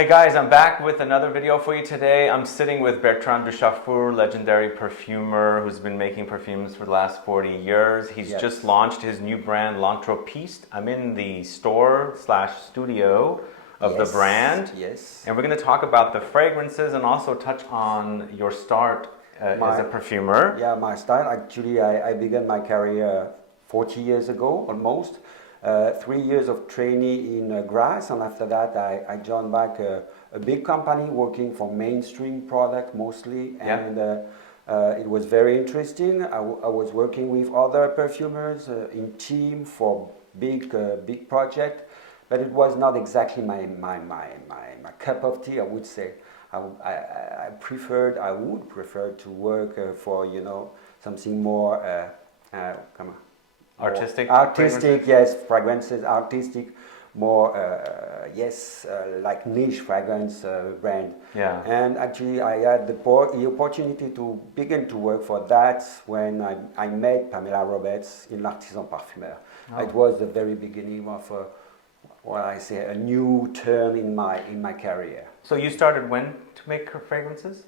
Hi guys, I'm back with another video for you today. I'm sitting with Bertrand Duchaufour, legendary perfumer who's been making perfumes for the last 40 years. He's just launched his new brand, L'Entrepiste. I'm in the store/studio of the brand. Yes. And we're going to talk about the fragrances and also touch on your start as a perfumer. Yeah, my start. Actually, I began my career 40 years ago, almost. 3 years of training in Grasse, and after that I joined back a big company working for mainstream product mostly, and it was very interesting. I was working with other perfumers in team for big project, but it was not exactly my cup of tea, I would say. I would prefer to work for something more Artistic, yes, fragrances, artistic, more, like niche fragrance brand. Yeah. And actually, I had the opportunity to begin to work for that when I met Pamela Roberts in L'Artisan Parfumeur. Oh. It was the very beginning of a new term in my career. So you started when to make fragrances?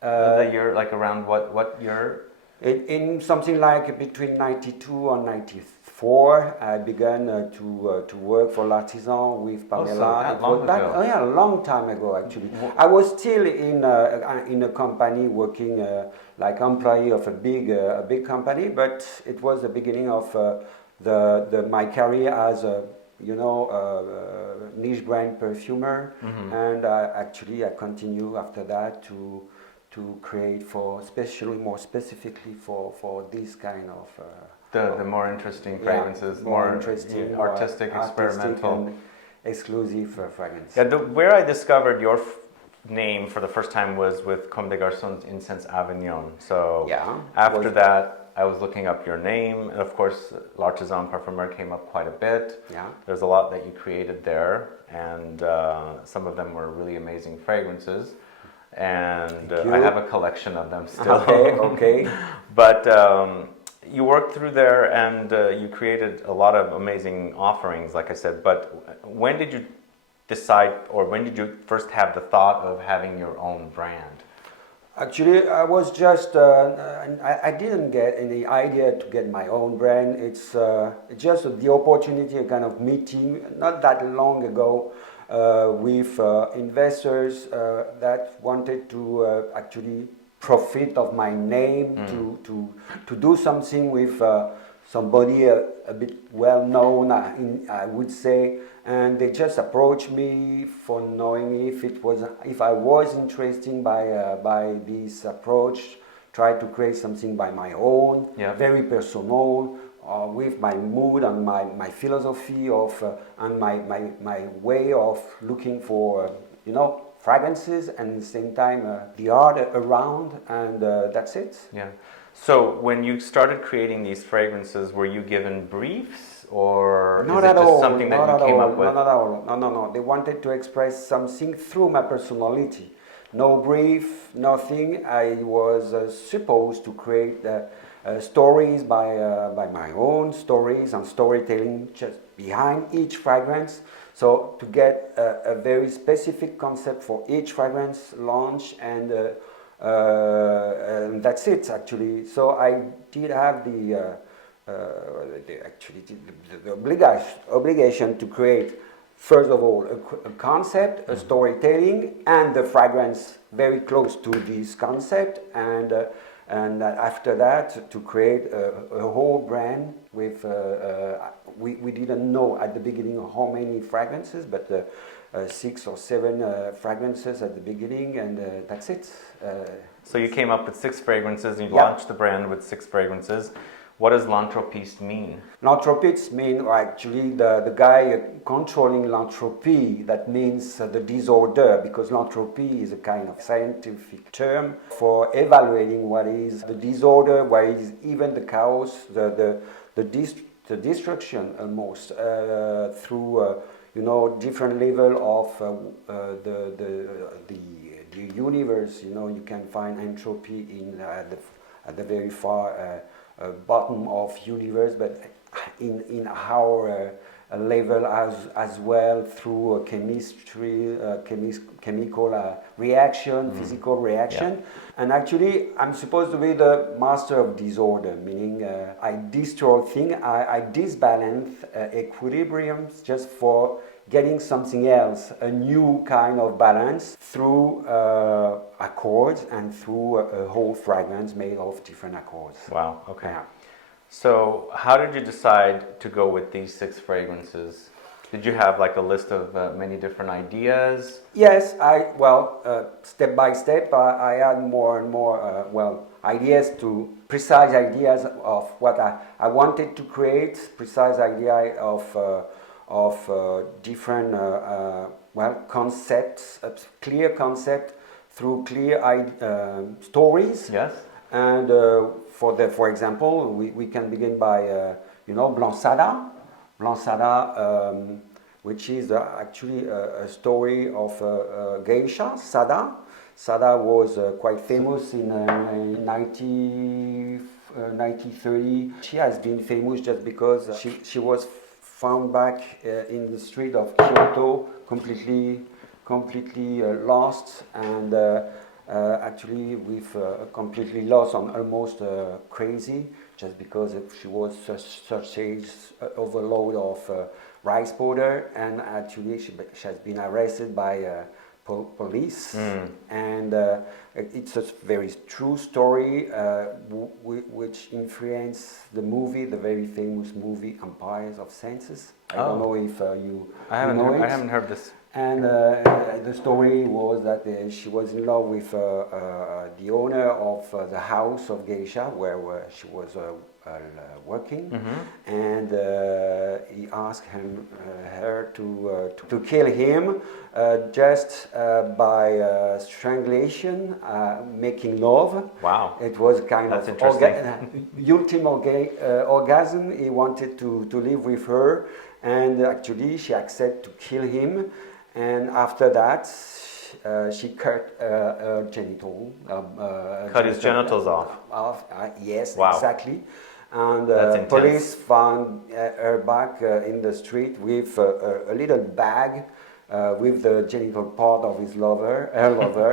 The year, like around what year? In something like between 92 and 94, I began to work for L'Artisan with Pamela. A long time ago actually. I was still in a company working like employee of a big company, but it was the beginning of my career as a niche brand perfumer, and actually I continue after that to create more specifically for this kind of the more interesting fragrances, more interesting, artistic, experimental, and exclusive fragrances. Yeah, where I discovered your name for the first time was with Comme des Garcons Incense Avignon. So after that, I was looking up your name, and of course, L'Artisan Parfumeur came up quite a bit. Yeah. There's a lot that you created there, and some of them were really amazing fragrances. And I have a collection of them still. Okay. But you worked through there, and you created a lot of amazing offerings, like I said. But when did you decide, or when did you first have the thought of having your own brand? Actually, I was just, I didn't get any idea to get my own brand. It's just the opportunity, a kind of meeting, not that long ago, with investors that wanted to actually profit of my name, to do something with somebody a bit well known, I would say, and they just approached me for knowing if I was interested by this approach, try to create something by my own, very personal, with my mood and my philosophy of and my way of looking for fragrances, and at the same time the art around, and that's it. Yeah. So when you started creating these fragrances, were you given briefs, or not is it at just all, something that you came up with? Not at all. No. They wanted to express something through my personality. No brief, nothing. I was supposed to create stories by my own stories and storytelling just behind each fragrance. So to get a very specific concept for each fragrance launch, and that's it actually. So I did have the obligation to create, first of all, a concept, a storytelling, and the fragrance very close to this concept, and after that to create a whole brand with we didn't know at the beginning how many fragrances, but 6 or 7 fragrances at the beginning, and that's it. So you came up with 6 fragrances, and you launched the brand with 6 fragrances. What does L'Entrepiste mean? L'Entrepiste means actually the guy controlling l'entropy. That means the disorder, because l'entropy is a kind of scientific term for evaluating what is the disorder, what is even the chaos, the destruction almost through different level of the universe. You can find entropy in at the very far bottom of universe, but in our level as well through chemistry, chemical reaction, physical reaction. And actually, I'm supposed to be the master of disorder, meaning I destroy things, I disbalance equilibriums just for getting something else, a new kind of balance through accords and through a whole fragrance made of different accords. Wow, okay. Yeah. So how did you decide to go with these 6 fragrances? Did you have like a list of many different ideas? Yes, step by step, I had more and more, ideas precise ideas of what I wanted to create, precise idea of different, concepts, a clear concept through clear stories. Yes. And for example, we can begin by, BLANC SADA. BLANC SADA, which is actually a story of geisha, SADA. SADA was quite famous in 1930. She has been famous just because she was found back in the street of Kyoto, completely lost, and actually with completely lost and almost crazy, just because she was such a overload of rice powder, and actually she has been arrested by police. And it's a very true story which influenced the very famous movie Empires of Senses. I don't know if I haven't heard this. And the story was that she was in love with the owner of the house of geisha where she was working, and he asked her to kill him just by strangulation, making love. Wow. It was kind That's of ultimate orgasm. He wanted to live with her, and actually she accepted to kill him. And after that, she cut her genital. Cut his genitals off. Yes, wow. Exactly. And intense. police found her back in the street with a little bag with the genital part of her lover.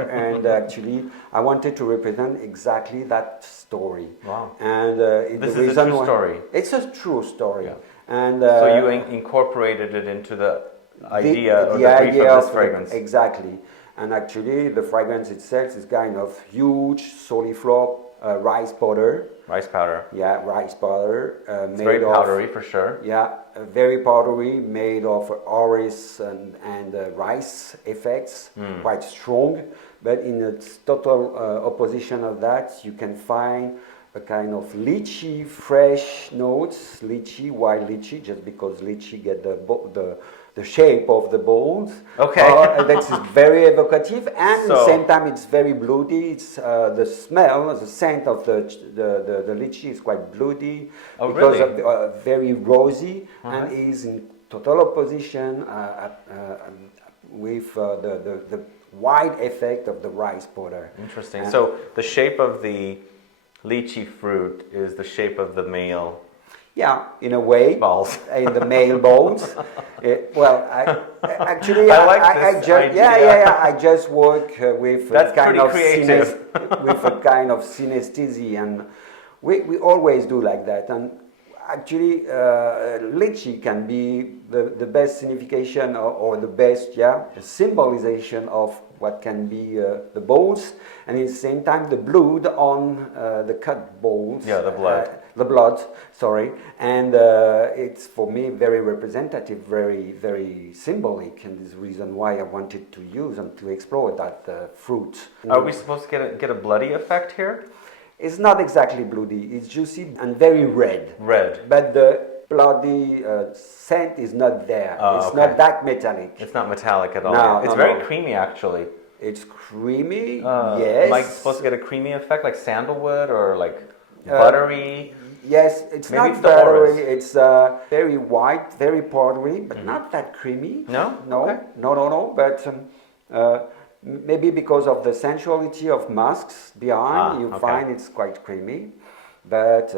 And actually, I wanted to represent exactly that story. Wow. And this is a true story. It's a true story. Yeah. And so you incorporated it into the idea or the brief of this fragrance. Exactly. And actually the fragrance itself is kind of huge soliflor rice powder. Rice powder. Yeah, rice powder. It's very powdery for sure. Yeah, very powdery, made of orris and rice effects, quite strong. But in its total opposition of that, you can find a kind of lychee, fresh notes, lychee, wild lychee, just because lychee get the shape of the balls. Okay. That's very evocative, and at the same time it's very bloody. It's the smell, the scent of the lychee is quite bloody because really? of very rosy, and is in total opposition with the wide effect of the rice powder. Interesting. And so the shape of the lychee fruit is the shape of the male. Yeah, in a way, balls. In the male balls. I just work with That's a kind of creative. with a kind of synesthesia, and we always do like that. And actually, lychee can be the best signification or the best symbolization of what can be the balls, and at the same time the blood on the cut balls. Yeah, the blood. The blood, sorry, and it's for me very representative, very, very symbolic, and this is the reason why I wanted to use and to explore that fruit. Are we supposed to get a bloody effect here? It's not exactly bloody, it's juicy and very red. Red. But the bloody scent is not there. It's not that metallic. It's not metallic at all. No, it's very creamy actually. It's creamy, yes. Am I supposed to get a creamy effect like sandalwood or like buttery? Yes, it's maybe not buttery. It's very white, very powdery, but not that creamy. No? No, okay. No. But maybe because of the sensuality of musks behind, you find it's quite creamy. But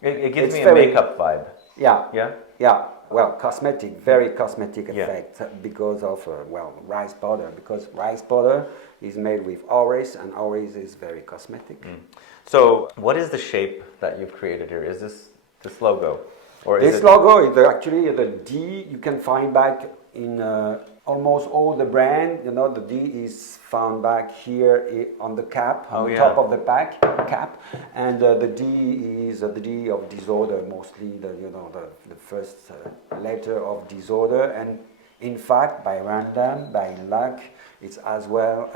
it gives me a makeup vibe. Yeah. Yeah. Yeah. well, cosmetic, very cosmetic Yeah. effect because of, well, rice powder, because rice powder is made with orris, and orris is very cosmetic. So, what is the shape that you've created here? Is this logo, or is This it? logo is actually the D you can find back in almost all the brand. You know, the D is found back here on the cap, on the top of the cap, and the D is the D of disorder, mostly the first letter of disorder. And in fact, by random, by luck, it's as well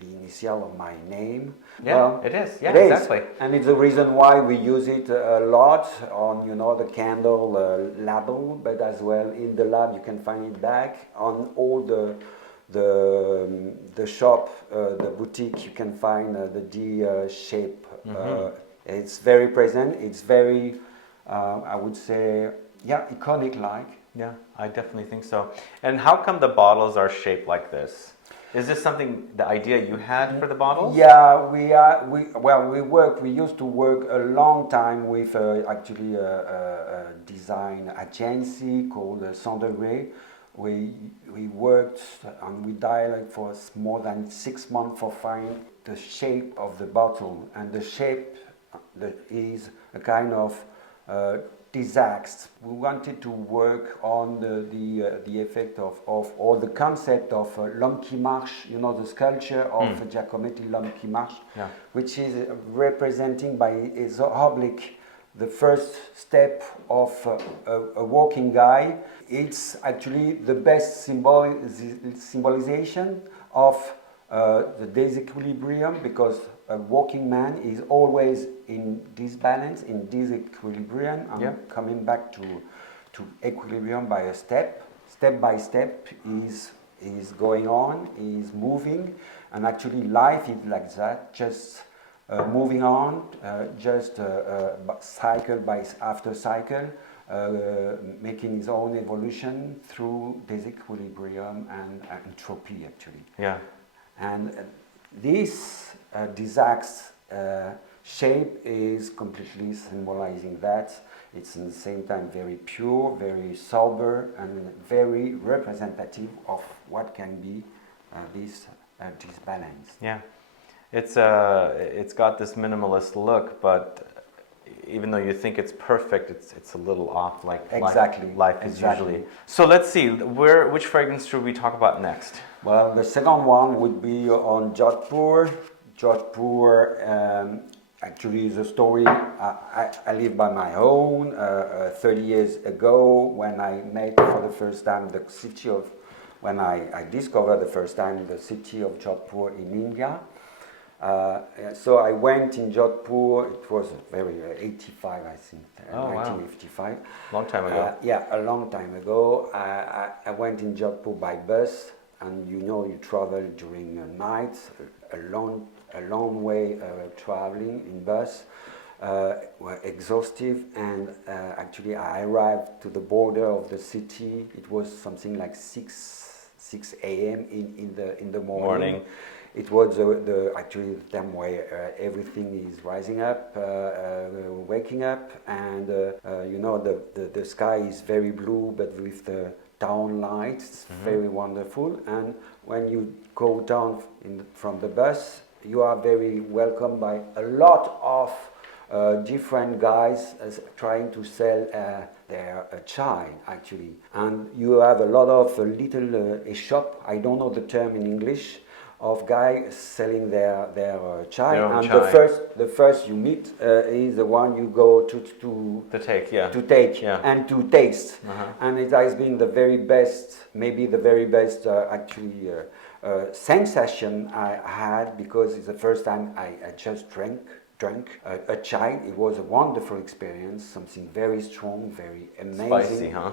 the initial of my name. Yeah, well, it is. Yeah, it is. exactly. And it's the reason why we use it a lot on, the candle label, but as well in the lab you can find it back on all the shop, the boutique. You can find the D shape. It's very present. It's very, I would say, iconic-like. Yeah, I definitely think so. And how come the bottles are shaped like this? Is this something, the idea you had for the bottles? Yeah, we used to work a long time with actually a design agency called Tubereuse. We worked and we dialogued for more than 6 months for finding the shape of the bottle, and the shape is a kind of disaxed. We wanted to work on the effect of or the concept of l'homme qui marche, the sculpture of Giacometti, l'homme qui marche, which is representing by his oblique the first step of a walking guy. It's actually the best symbolization of the disequilibrium, because a walking man is always in disbalance, in disequilibrium, and coming back to equilibrium by a step by step is going on, is moving, and actually life is like that, just moving on, just cycle by after cycle, making its own evolution through disequilibrium and entropy actually. Yeah. And this disaxed shape is completely symbolizing that. It's at the same time very pure, very sober, and very representative of what can be this balance. Yeah, it's got this minimalist look, but even though you think it's perfect, it's a little off, like life is usually. So let's see, which fragrance should we talk about next? Well, the second one would be on JODHPUR. JODHPUR actually is a story I live by my own. 30 years ago, when I met for the first time when I discovered the first time the city of JODHPUR in India. So I went in JODHPUR. It was very 85, I think, 1985. Long time ago. A long time ago. I went in JODHPUR by bus, and you travel during the night, a long way traveling in bus, were exhaustive, and actually I arrived to the border of the city. It was something like 6 a.m. in the morning. It was actually the time where everything is rising up, waking up, and the sky is very blue, but with the town lights, very wonderful. And when you go down from the bus, you are very welcomed by a lot of different guys trying to sell their chai, actually. And you have a lot of little shop, I don't know the term in English, of guys selling their chai. And chai. The first you meet is the one you go to take and to taste. And it has been the very best, maybe the very best actually sensation I had, because it's the first time I just drank a chai. It was a wonderful experience, something very strong, very amazing. Spicy, huh?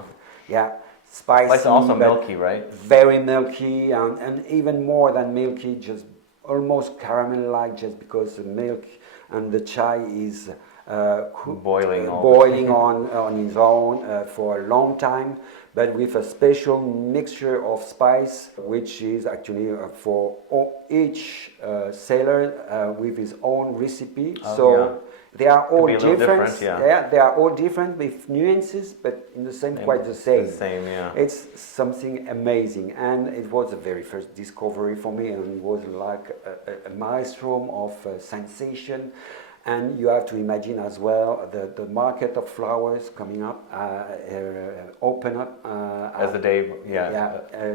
Yeah. Spicy, but it's also milky, right? Very milky, and even more than milky, just almost caramel-like, just because the milk and the chai is boiling on its own for a long time, but with a special mixture of spice, which is actually for each seller with his own recipe. They are all be a little different. different, yeah. They are all different with nuances, but in the same, quite the same. The same, yeah. It's something amazing, and it was the very first discovery for me, and it was like a maelstrom of sensation. And you have to imagine as well the market of flowers coming up, open up as the day,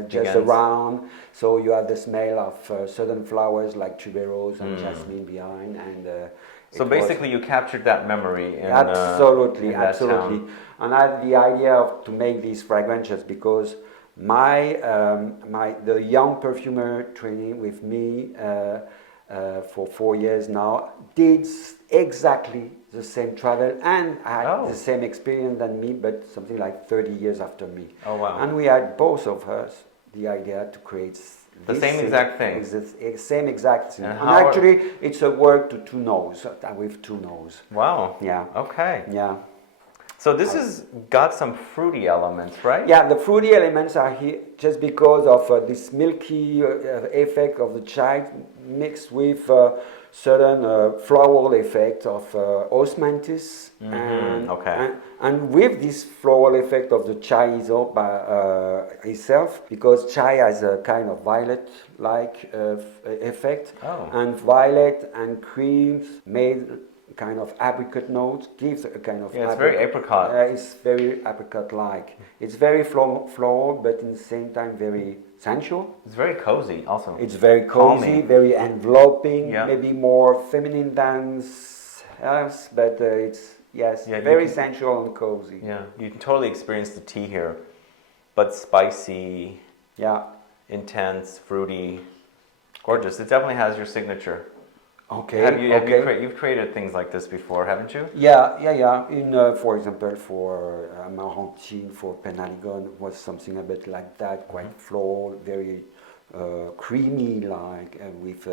just around. So you have the smell of certain flowers like tuberose and jasmine behind, and so basically you captured that memory. Absolutely, in that absolutely. town. And I had the idea of to make these fragrances because the young perfumer training with me for 4 years now did exactly the same travel and had the same experience than me, but something like 30 years after me. Oh wow! And we had both of us the idea to create the same exact thing. The same exact thing. And actually, it's a work to two nose, with two nose. Wow. Yeah. Okay. Yeah. So this has got some fruity elements, right? Yeah, the fruity elements are here just because of this milky effect of the chai mixed with certain floral effect of osmanthus. And with this floral effect of the chai itself, because chai has a kind of violet-like effect, and violet and creams made kind of apricot note gives a kind of it's very apricot. It's very apricot-like. It's very floral, but in the same time very sensual. It's very cozy, also. It's very cozy, calming. very enveloping, maybe more feminine than else, but it's very sensual and cozy. Yeah, you can totally experience the tea here, but spicy, intense, fruity, gorgeous. It definitely has your signature. Okay. You've created things like this before, haven't you? Yeah. In for example, for Marantine, for Penaligon, was something a bit like that, quite floral, very creamy, like with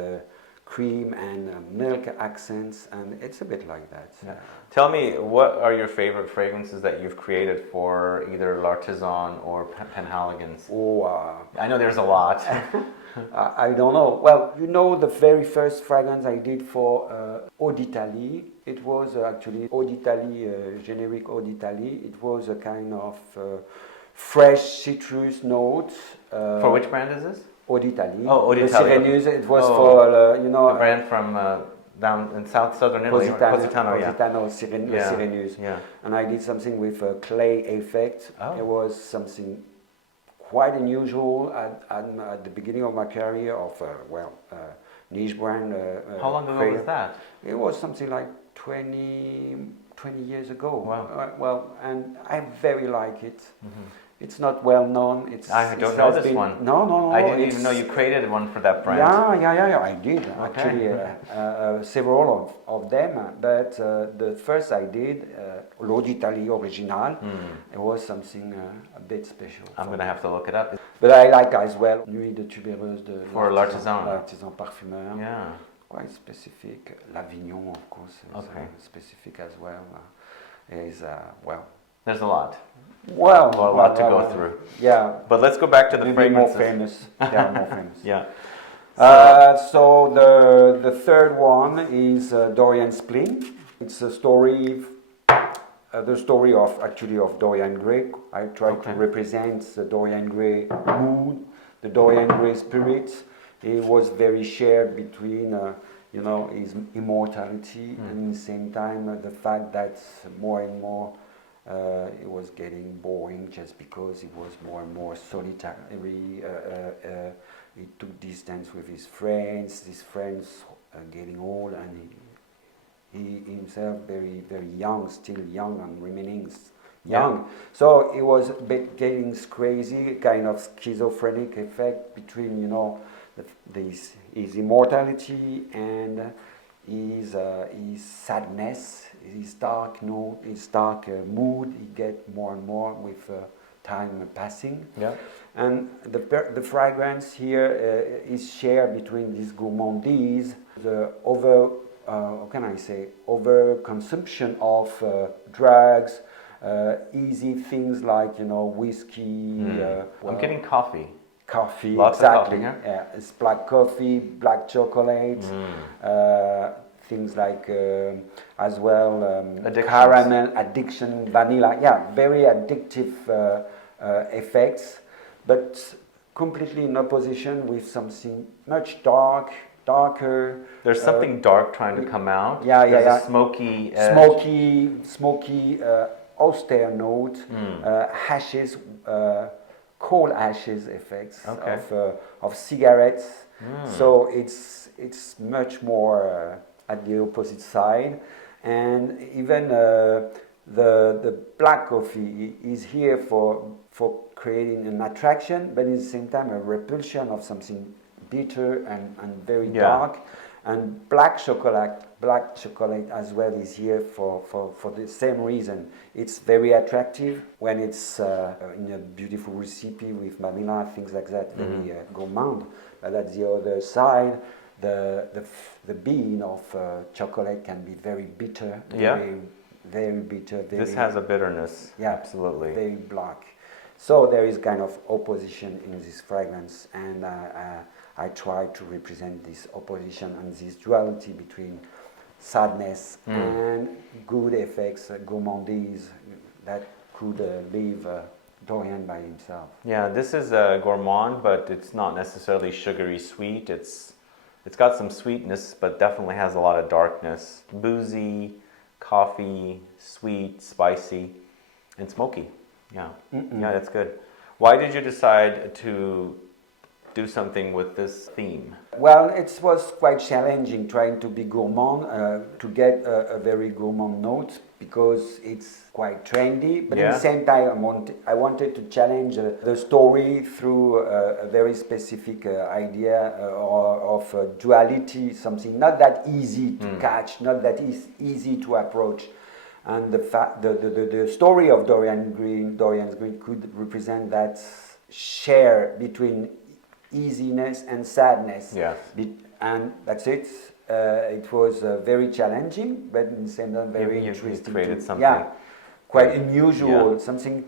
cream and milk accents, and it's a bit like that. Yeah. Tell me, what are your favorite fragrances that you've created for either L'Artisan or Penhaligon's? I know there's a lot. I don't know. Well, you know, the very first fragrance I did for Eau D'Italie, it was actually Eau D'Italie, generic Eau D'Italie. It was a kind of fresh citrus note. For which brand is this? Eau D'Italie. Oh, Eau d'Italie. It was for, the brand from down in southern Italy. Positano, Sirenuse. Yeah. And I did something with a clay effect. It was something quite unusual at the beginning of my career of niche brand. How long ago was that? It was something like 20 years ago. Wow. And I very like it. Mm-hmm. It's not well known. I don't know this one. No. I didn't even know you created one for that brand. Yeah. I did actually several of them. But the first I did, L'Eau d'Italie Original, it was something a bit special. I'm going to have to look it up. But I like as well Nuit de Tubereuse for l'Artisan Parfumeur. Yeah. Quite specific. L'Avignon, of course, is specific as well. There's a lot. A lot to go through. Yeah. But let's go back to the fragrances. More famous. They are more famous. Yeah. So the third one is DORIAN'S SPLEEN. It's a story, the story of Dorian Gray. I tried to represent the Dorian Gray mood, the Dorian Gray spirit. It was very shared between, his immortality and at the same time the fact that more and more it was getting boring just because he was more and more solitary. He took distance with his friends getting old, and he himself very, very young, still young and remaining young. Yeah. So it was a bit getting crazy, kind of schizophrenic effect between, his immortality and his sadness, his dark mood. He get more and more with time passing. Yeah. And the fragrance here is shared between this gourmandise, the overconsumption of drugs, easy things like whiskey. I'm getting coffee. Coffee, Lots exactly. Of coffee, it's black coffee, black chocolate, things like as well Addictions. caramel, addiction, vanilla. Yeah, very addictive effects, but completely in opposition with something much darker. There's something dark trying to come out. Yeah, There's yeah. a smoky edge. Smoky, austere note, ashes, coal ashes effects of cigarettes. So it's much more at the opposite side, and even the black coffee is here for creating an attraction, but at the same time a repulsion of something bitter and very dark. And black chocolate as well is here for the same reason. It's very attractive when it's in a beautiful recipe with vanilla, things like that, very gourmand. But at the other side, the bean of chocolate can be very bitter, very bitter. This has a bitterness. Yeah, absolutely. Very black. So there is kind of opposition in this fragrance, and I try to represent this opposition and this duality between sadness and good effects, gourmandise that could leave Dorian by himself. Yeah, this is a gourmand, but it's not necessarily sugary sweet. It's got some sweetness, but definitely has a lot of darkness. Boozy, coffee, sweet, spicy, and smoky. Yeah, yeah, that's good. Why did you decide to do something with this theme? Well, it was quite challenging trying to be gourmand, to get a very gourmand note, because it's quite trendy, but at the same time I wanted to challenge the story through a very specific idea of duality, something not that easy to catch, not that easy to approach. And the story of Dorian's Green could represent that share between easiness and sadness. Yes. And that's it. It was very challenging, but in the same time very interesting. You created something. Yeah, quite unusual, something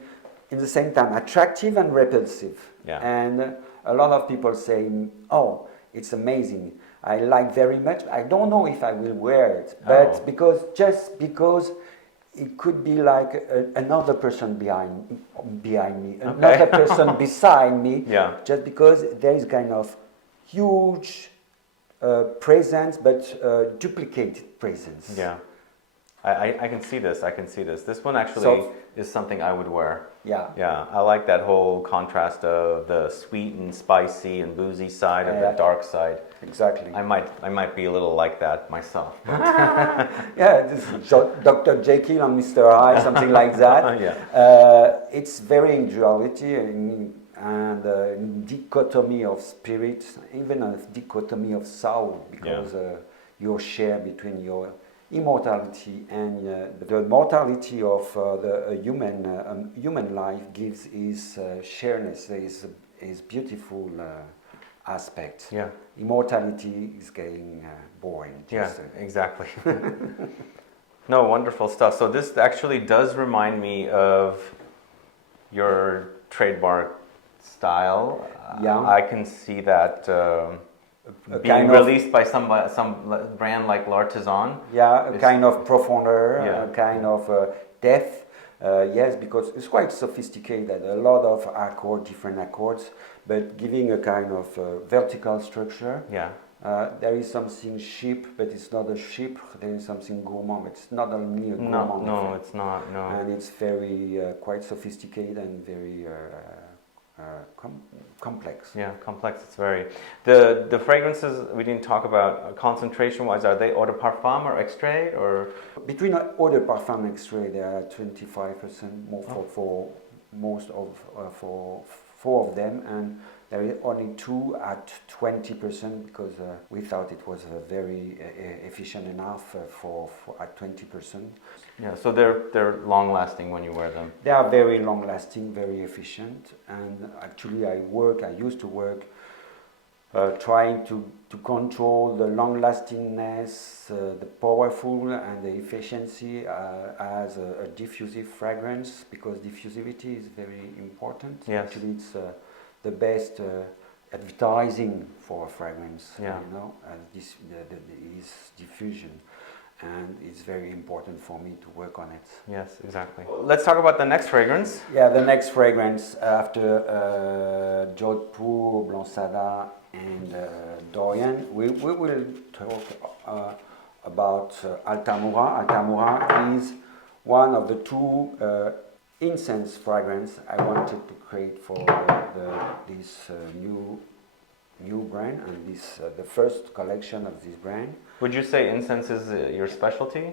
in the same time attractive and repulsive. Yeah. And a lot of people say, "Oh, it's amazing. I like very much. I don't know if I will wear it, but because it could be like another person behind me, another person beside me, just because there is kind of huge presence, but duplicated presence." Yeah, I can see this. This one actually is something I would wear. Yeah. Yeah, I like that whole contrast of the sweet and spicy and boozy side and the dark side. Exactly. I might be a little like that myself. Yeah, this is Dr. Jekyll and Mr. Hyde, something like that. It's very in duality and dichotomy of spirits, even a dichotomy of soul, because your share between your immortality and the mortality of the human life gives his shareness, his beautiful aspect. Yeah. Immortality is getting boring. Exactly. No, wonderful stuff. So this actually does remind me of your trademark style. I can see that being released by some brand like L'Artisan. Yeah, a kind of profondeur, a kind of depth. Yes, because it's quite sophisticated. A lot of different accords, but giving a kind of vertical structure. Yeah. There is something cheap, but it's not a cheap. There is something gourmand. It's not only a gourmand. No, it's not. No. And it's very quite sophisticated and very complex. Yeah, complex. It's very. The fragrances we didn't talk about concentration-wise. Are they eau de parfum or extrait or? Between eau de parfum and extrait, they are 25% more for most of for 4 of them, and there is only 2 at 20% because we thought it was very efficient enough for at 20%. Yeah, so they're long lasting when you wear them. They are very long lasting, very efficient, and actually I used to work trying to control the long lastingness, the powerful and the efficiency as a diffusive fragrance, because diffusivity is very important. Yes. Actually it's the best advertising for a fragrance, Yeah. you know, this diffusion, and it's very important for me to work on it. Yes, exactly. Let's talk about the next fragrance. Yeah, the next fragrance after JODHPUR, BLANC, SADA, and DORIAN, we will talk about ALTAMURA. ALTAMURA is one of the two incense fragrance I wanted to create for this new brand, and this the first collection of this brand. Would you say incense is your specialty?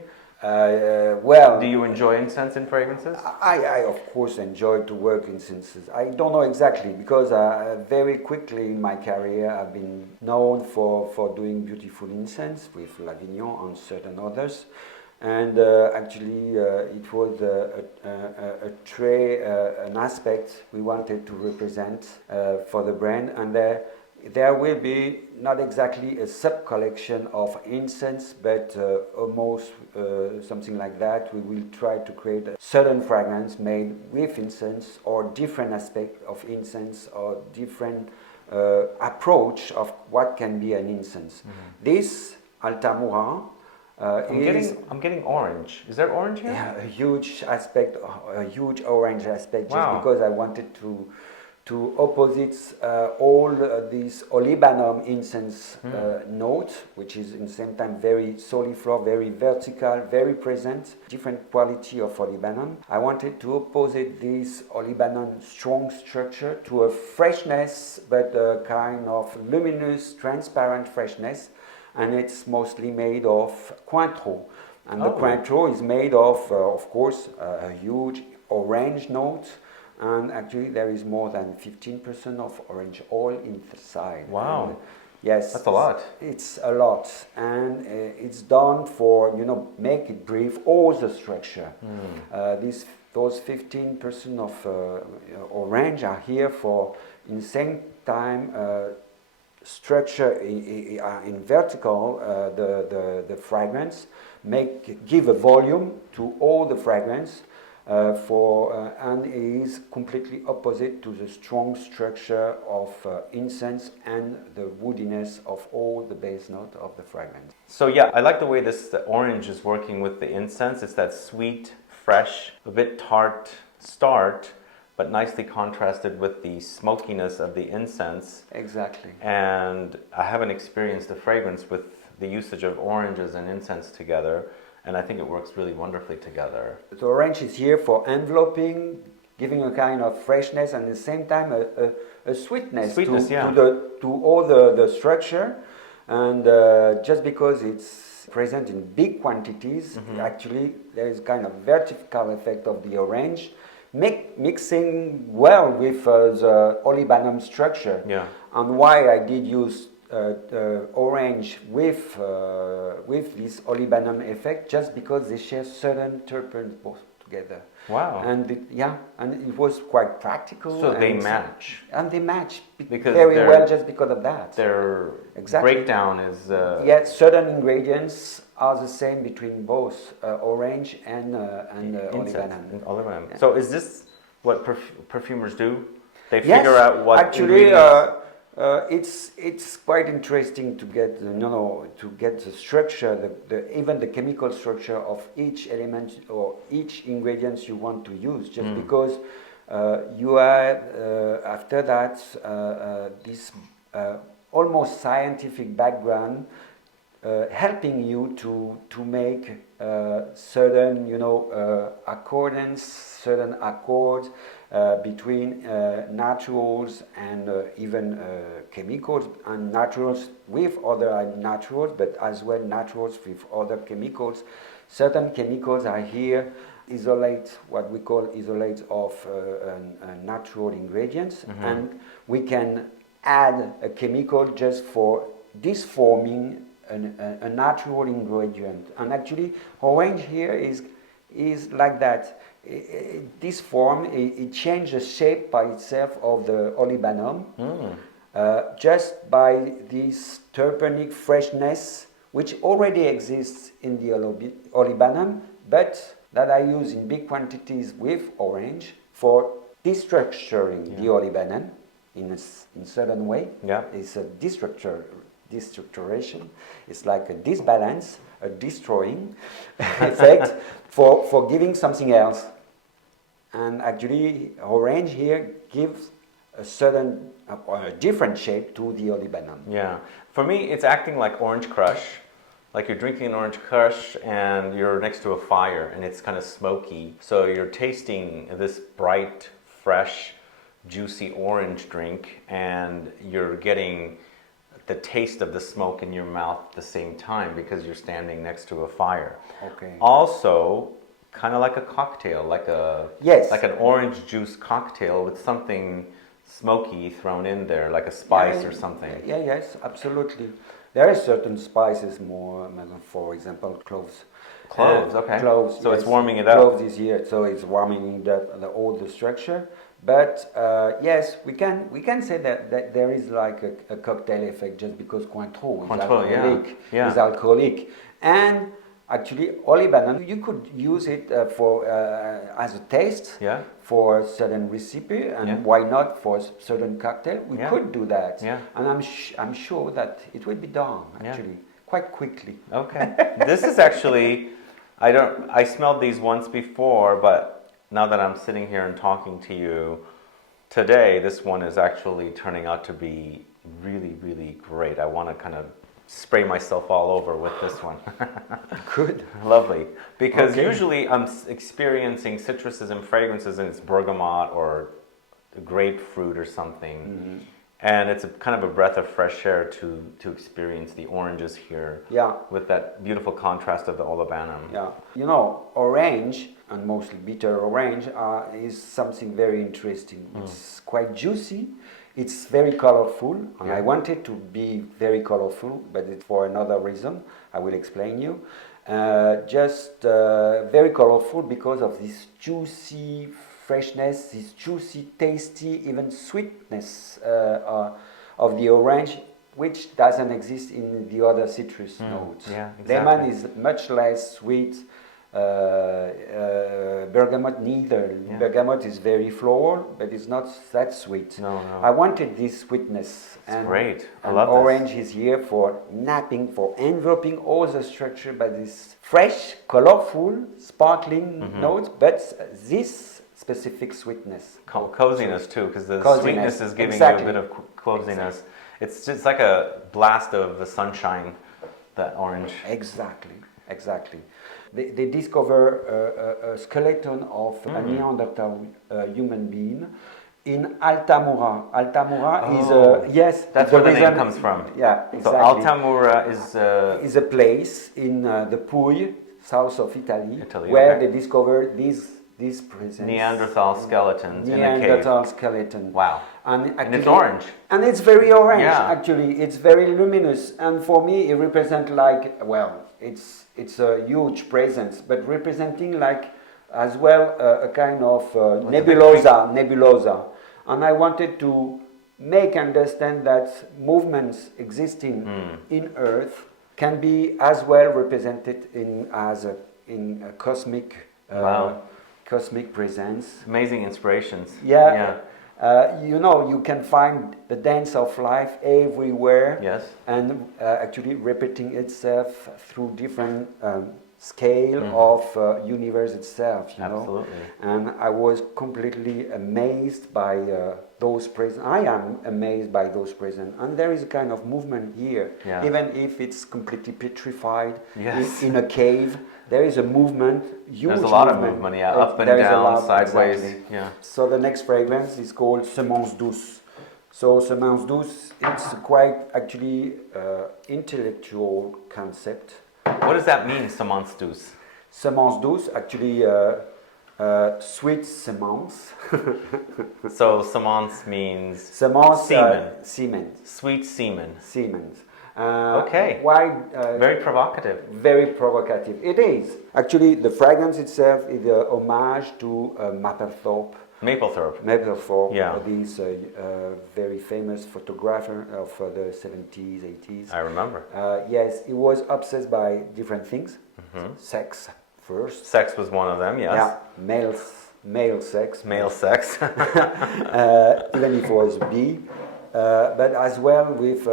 Well, Do you enjoy incense in fragrances? I of course enjoy to work in incenses. I don't know exactly, because very quickly in my career I've been known for doing beautiful incense with Avignon and certain others. And actually, it was an aspect we wanted to represent for the brand, and there will be not exactly a sub-collection of incense, but almost something like that. We will try to create a certain fragrance made with incense, or different aspect of incense, or different approach of what can be an incense. Mm-hmm. This ALTAMURA. I'm getting orange. Is there orange here? Yeah, a huge aspect, a huge orange aspect. Wow. Just because I wanted to opposite all these olibanum incense note, which is in the same time very soliflor, very vertical, very present, different quality of olibanum. I wanted to opposite this olibanum strong structure to a freshness, but a kind of luminous, transparent freshness. And it's mostly made of Cointreau. And the Cointreau is made of course, a huge orange note. And actually, there is more than 15% of orange oil inside. Wow. And yes. That's a lot. It's a lot. And it's done for, you know, make it breathe all the structure. Those 15% of orange are here for, in the same time, structure in vertical, the fragrance, give a volume to all the fragrance, and is completely opposite to the strong structure of incense and the woodiness of all the base note of the fragrance. So yeah, I like the way the orange is working with the incense. It's that sweet, fresh, a bit tart start, but nicely contrasted with the smokiness of the incense. Exactly. And I haven't experienced a fragrance with the usage of oranges and incense together, and I think it works really wonderfully together. The orange is here for enveloping, giving a kind of freshness, and at the same time a sweetness to all the structure. And just because it's present in big quantities, actually there is kind of vertical effect of the orange, mixing well with the olibanum structure. Yeah. And why I did use orange with this olibanum effect, just because they share certain terpenes both together. Wow. And it was quite practical. So they match. And they match because very well just because of that. Their breakdown is... certain ingredients are the same between both orange and olibanum. Yeah. So is this what perfumers do? They figure out what actually it's quite interesting to get the structure, even the chemical structure of each element or each ingredient you want to use, just because you have after that this almost scientific background helping you to make certain accordance, certain accords between naturals and even chemicals, and naturals with other naturals, but as well naturals with other chemicals. Certain chemicals are here, what we call isolates of natural ingredients, and we can add a chemical just for disforming a natural ingredient. And actually, orange here is like that. This form, it changes the shape by itself of the olibanum, just by this terpenic freshness, which already exists in the olibanum, but that I use in big quantities with orange for destructuring the olibanum, in certain way. Yeah. It's a destructuration. It's like a disbalance, a destroying effect for giving something else. And actually, orange here gives a certain, a different shape to the olibanan. Yeah. For me, it's acting like orange crush. Like you're drinking an orange crush and you're next to a fire and it's kind of smoky. So you're tasting this bright, fresh, juicy orange drink and you're getting the taste of the smoke in your mouth at the same time because you're standing next to a fire. Okay. Also, kind of like a cocktail, like a Yes. like an orange juice cocktail with something smoky thrown in there, like a spice or something. Yeah, yes, absolutely. There are certain spices more, for example, cloves. Cloves, okay. Cloves. So yes. it's warming it up. Cloves is here, so it's warming all the structure. But yes, we can say that there is like a cocktail effect just because Cointreau is alcoholic. Yeah. Is alcoholic, and actually olibanan you could use it for as a taste. Yeah. For certain recipe, and Yeah. why not for certain cocktail? We Yeah. could do that, Yeah. and I'm sure that it will be done actually quite quickly. Okay. This is actually, I smelled these once before, but now that I'm sitting here and talking to you today, this one is actually turning out to be really, really great. I want to kind of spray myself all over with this one. Good. Lovely. Because Okay. usually I'm experiencing citruses and fragrances and it's bergamot or grapefruit or something. Mm-hmm. And it's a kind of a breath of fresh air to experience the oranges here. Yeah. With that beautiful contrast of the olibanum. Yeah, you know, orange and mostly bitter orange is something very interesting. It's quite juicy. It's very colorful, and I want it to be very colorful, but it's for another reason. I will explain you. Just very colorful because of this juicy freshness, this juicy, tasty, even sweetness of the orange, which doesn't exist in the other citrus notes. Yeah, exactly. Lemon is much less sweet. Bergamot neither. Yeah. Bergamot is very floral, but it's not that sweet. No. I wanted this sweetness. It's great. I and love this. orange is here for napping, for enveloping all the structure by this fresh, colorful, sparkling notes, but this specific sweetness. Coziness too, because the Coziness, sweetness is giving exactly. you a bit of coziness. It's just like a blast of the sunshine, that orange. Exactly. They discover a skeleton of a Neanderthal human being in Altamura. Altamura is yes. That's the where the reason, name comes from. Yeah, exactly. So Altamura is a place in the Puglia, south of Italy, Italy, where okay. they discover these presents. Neanderthal skeletons in a Neanderthal cave. skeleton. Wow. And it's orange. And it's very orange, Yeah. actually. It's very luminous. And for me, it represents like, well, it's a huge presence, but representing like as well a kind of nebulosa. And I wanted to make understand that movements existing in Earth can be as well represented in a cosmic cosmic presence. Amazing inspirations. Yeah. You know, you can find the dance of life everywhere. Yes. And actually repeating itself through different scale of universe itself, you know. Absolutely. And I was completely amazed by those presents. I am amazed by those presents. And there is a kind of movement here, even if it's completely petrified in a cave. There is a movement, huge There's a lot movement. of movement, up and down, sideways. Exactly. Yeah. So the next fragrance is called SEMENCE douce. So SEMENCE douce, it's quite actually intellectual concept. What does that mean, semence douce? SEMENCE douce, actually sweet semence. So semence means Semence, semen. semen. Sweet semen. Semen. Okay. Why? Very provocative. Very provocative. It is. Actually, the fragrance itself is a homage to Mapplethorpe. Maplethorpe. Yeah. This very famous photographer of the 70s, 80s. I remember. Yes, he was obsessed by different things. Sex first. Sex was one of them, yes. Yeah, males male sex. Male sex. Even if it was bee, but as well with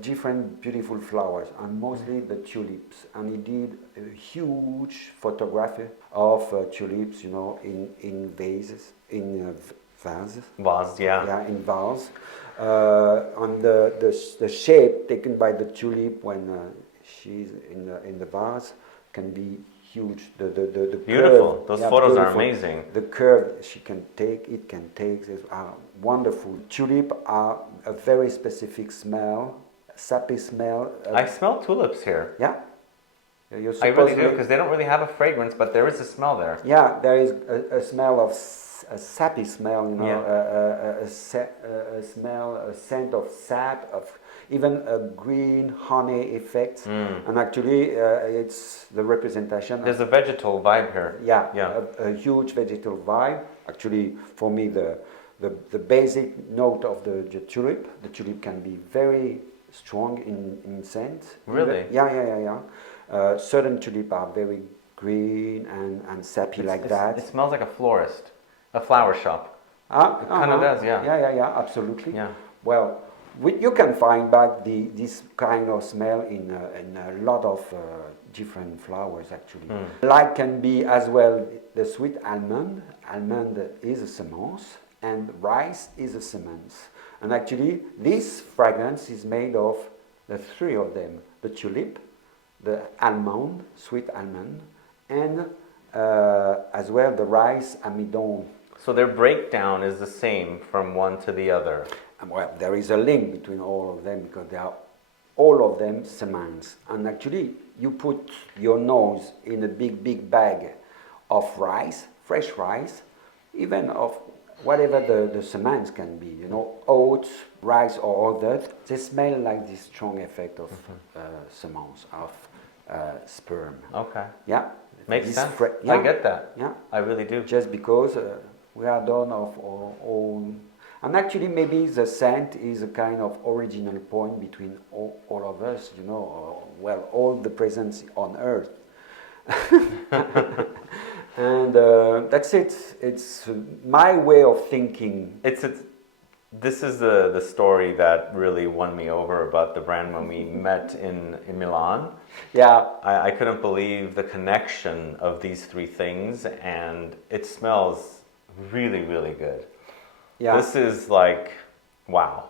different beautiful flowers, and mostly the tulips. And he did a huge photography of tulips, you know, in vases, in vases. Vase, yeah. Yeah, in vase. On the shape taken by the tulip when she's in the vase can be huge. The Beautiful. curve, Those yeah, photos are beautiful. amazing. The curve she can take, is wonderful. Tulip are a very specific smell, sappy smell. I smell tulips here. Yeah. You're I really do, supposedly- because they don't really have a fragrance, but there is a smell there. Yeah, there is a smell of a sappy smell, you know, Yeah. a smell, a scent of sap, of even a green honey effect. And actually, it's the representation. There's a vegetal vibe here. Yeah, Yeah. a huge vegetal vibe. Actually, for me, the basic note of the tulip. The tulip can be very strong in scent. Really? Yeah. Certain tulip are very green and sappy like that. It smells like a florist, a flower shop. It kind of does, yeah. Yeah, absolutely. Yeah. Well, you can find back this kind of smell in a lot of different flowers, actually. Like can be as well the sweet almond. Almond is a semence, and rice is a semence. And actually, this fragrance is made of the three of them: the tulip, the almond, sweet almond, and as well the rice amidon. So their breakdown is the same from one to the other. Well, there is a link between all of them because they are all of them semence. And actually, you put your nose in a big bag of rice, fresh rice, even of whatever the semence can be, you know, oats, rice or others, they smell like this strong effect of semence, of sperm. Okay. Yeah. Makes This sense. yeah. I get that. Yeah. I really do. Just because we are done of all. And actually, maybe the scent is a kind of original point between all of us, you know, well, all the presence on Earth. And that's it. It's my way of thinking. This is the story that really won me over about the brand when we met in Milan. Yeah. I couldn't believe the connection of these three things, and it smells really, really good. Yeah. This is like, wow.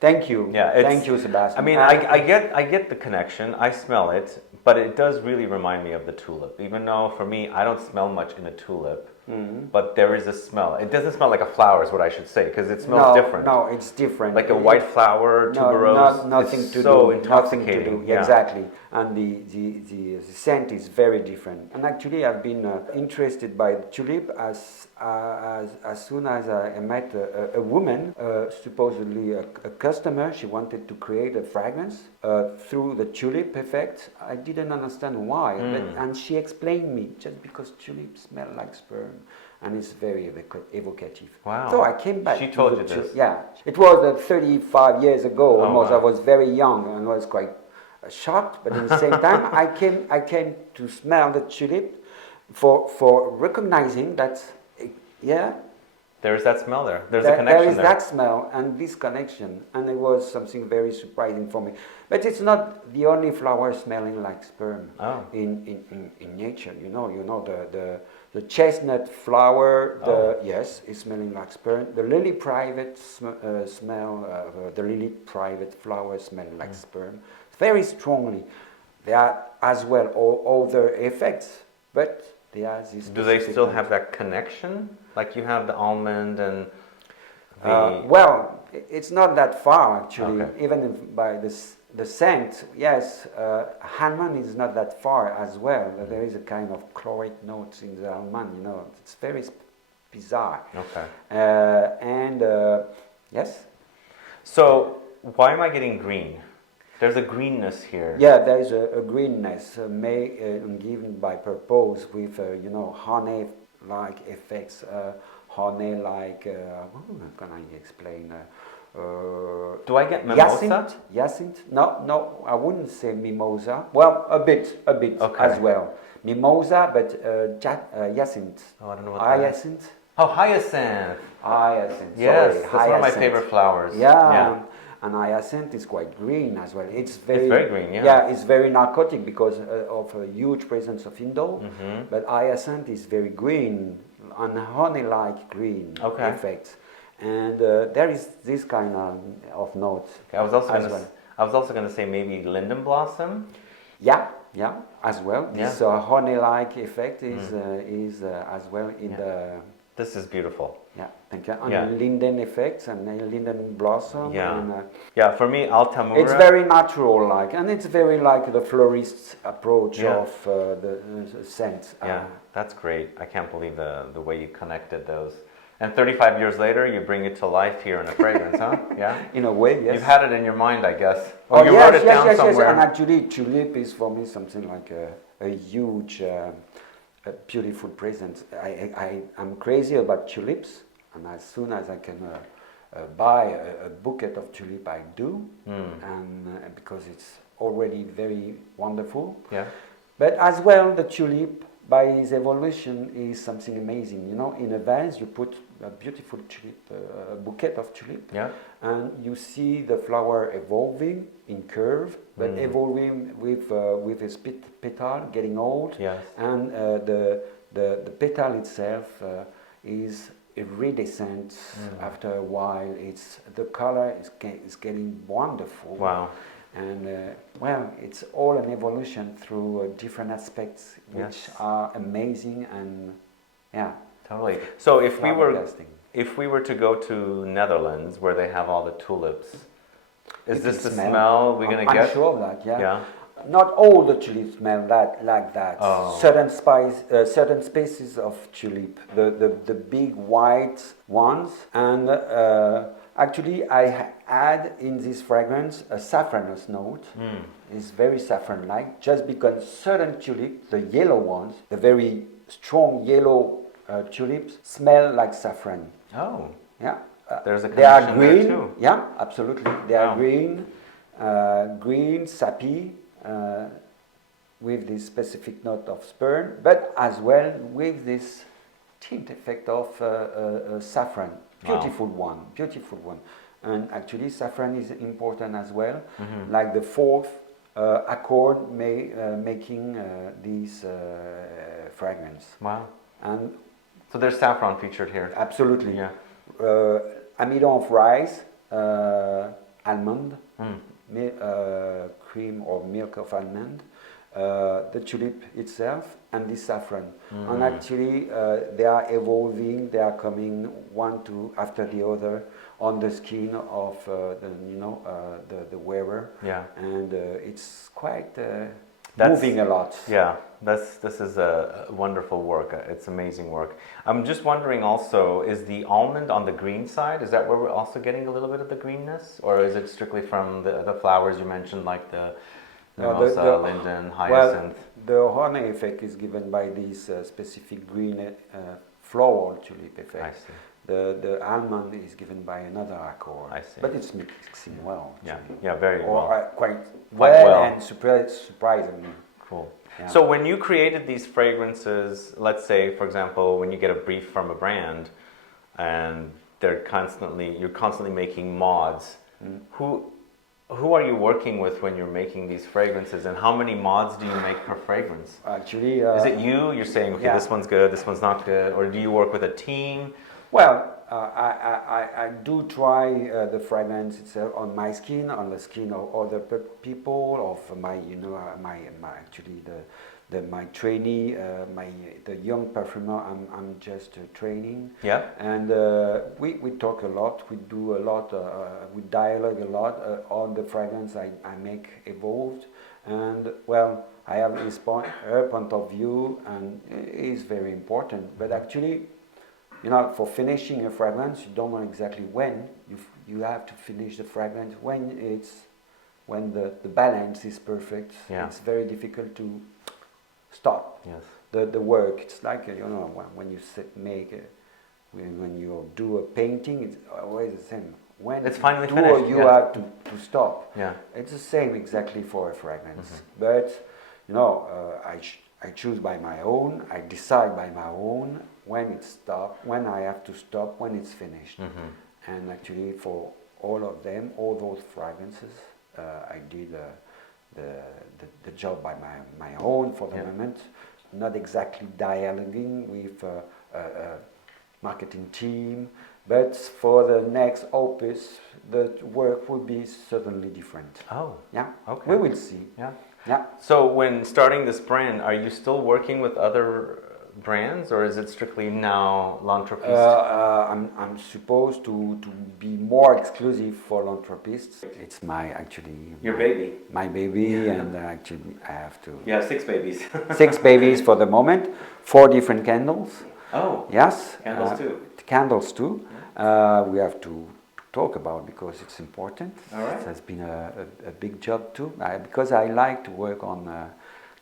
Thank you. Yeah, Thank you, Sebastian. I mean, I get the connection. I smell it, but it does really remind me of the tulip. Even though for me, I don't smell much in a tulip, but there is a smell. It doesn't smell like a flower, is what I should say, because it smells different. No, it's different. Like a white flower, tuberose. Nothing it's to so do. intoxicating. Nothing to do. Yeah. Exactly. And the scent is very different. And actually, I've been interested by the tulip as soon as I met a woman, supposedly a customer. She wanted to create a fragrance through the tulip effect. I didn't understand why, and she explained me, just because tulips smell like sperm. And it's very evocative. Wow. So I came back. She told you this? Yeah. It was 35 years ago almost. Wow. I was very young and was quite shocked, but at the same time, I came to smell the tulip for recognizing that, yeah. There's that smell there. There's a connection there is there. that smell and this connection, and it was something very surprising for me. But it's not the only flower smelling like sperm in nature. You know the chestnut flower. Yes, is smelling like sperm. The lily private the lily private flower smelling like sperm very strongly. There are as well all other effects, but they are this. Do they still have that connection? Like you have the almond and well, it's not that far actually. Okay. Even if by the scent, yes, almond is not that far as well. There is a kind of chloric notes in the almond. You know, it's very bizarre. Okay. And yes. So why am I getting green? There's a greenness here. Yeah, there is a greenness given by purpose with honey-like effects, honey-like. How can I explain? Do I get mimosa? Hyacinthe? No, I wouldn't say mimosa. Well, a bit Okay. as well. mimosa, but hyacinth. Oh, I don't know what that is. Hyacinth. Oh, hyacinth. Hyacinth. Yes, sorry, that's one of my hyacinth. favorite flowers. Yeah. And hyacinth is quite green as well. It's very green, yeah. Yeah, it's very narcotic because of a huge presence of indole. But hyacinth is very green, and honey-like green effect. And there is this kind of note. Okay, I was also going to say maybe linden blossom. Yeah, as well. This honey-like effect is as well in the. This is beautiful. Yeah, thank you. And linden effects and linden blossom. Yeah. And, for me, Altamura. It's very natural, and it's very like the florist's approach of the scent. Yeah, that's great. I can't believe the way you connected those. And 35 years later, you bring it to life here in a fragrance, huh? Yeah. In a way, yes. You've had it in your mind, I guess. Oh, you wrote it down somewhere. Yes. And actually, tulip is for me something like a huge, beautiful present. I'm crazy about tulips, and as soon as I can buy a bouquet of tulip, I do, and because it's already very wonderful. Yeah. But as well, the tulip, by its evolution, is something amazing. You know, in a vase, you put a beautiful tulip, a bouquet of tulip, and you see the flower evolving in curve, but evolving with its petal getting old, and the petal itself is iridescent. After a while, the color is getting wonderful. Wow. And it's all an evolution through different aspects, which are amazing, and totally. So if we were to go to Netherlands, where they have all the tulips, is this the smell we're gonna get? I'm sure of that. Yeah. Not all the tulips smell like that. Oh. Certain species of tulip, the big white ones, and actually I add in this fragrance a saffronous note. It's very saffron-like, just because certain tulips, the yellow ones, the very strong yellow tulips, smell like saffron. Oh. Yeah. There's a they are connection green. there too. Yeah, absolutely. They are green, sappy, with this specific note of spurn, but as well with this tint effect of saffron. Beautiful one. And actually, saffron is important as well, like the fourth accord making this fragrance. Wow. And so there's saffron featured here. Absolutely. Yeah. Amidon of rice, almond, cream or milk of almond, the tulip itself, and the saffron. And actually, they are evolving. They are coming one after the other on the skin of the wearer. Yeah. And it's quite moving a lot. Yeah. This is a wonderful work. It's amazing work. I'm just wondering also, is the almond on the green side? Is that where we're also getting a little bit of the greenness, or is it strictly from the flowers you mentioned, like the mimosa, linden, hyacinth? Well, the honey effect is given by this specific green floral tulip effect. I see. The almond is given by another accord. I see. But it's mixing well. Yeah, very well. Quite well, and surprisingly. Cool. Yeah. So when you created these fragrances, let's say, for example, when you get a brief from a brand, and you're constantly making mods, who are you working with when you're making these fragrances, and how many mods do you make per fragrance? Actually, is it you're saying, okay, this one's good, this one's not good, or do you work with a team? Well, I do try the fragrance itself on my skin, on the skin of other people, of my my trainee, the young perfumer. I'm just training. Yeah. And we talk a lot. We do a lot. We dialogue a lot on the fragrance I make evolved. And well, I have her point of view, and it is very important. But actually, for finishing a fragrance, you don't know exactly when. You have to finish the fragrance when the balance is perfect. Yeah. It's very difficult to stop the work. It's like when you when you do a painting, it's always the same. When it's finally finished, you have to stop. Yeah. It's the same exactly for a fragrance. But I choose by my own, I decide by my own when it's stopped, when I have to stop, when it's finished. And actually for all of them, all those fragrances, I did the job by my own for the moment, not exactly dialoguing with a marketing team, but for the next opus, the work will be certainly different. Oh, yeah, okay. We will see. Yeah. Yeah. So when starting this brand, are you still working with other brands, or is it strictly now L'Entrepiste? I'm supposed to be more exclusive for L'Entrepiste. It's your baby. My baby, and actually I have to. You have 6 babies. 6 babies for the moment. 4 different candles. Oh. Yes. Candles too. Candles too. We have to talk about because it's important. All right. It has been a big job too. Because I like to work on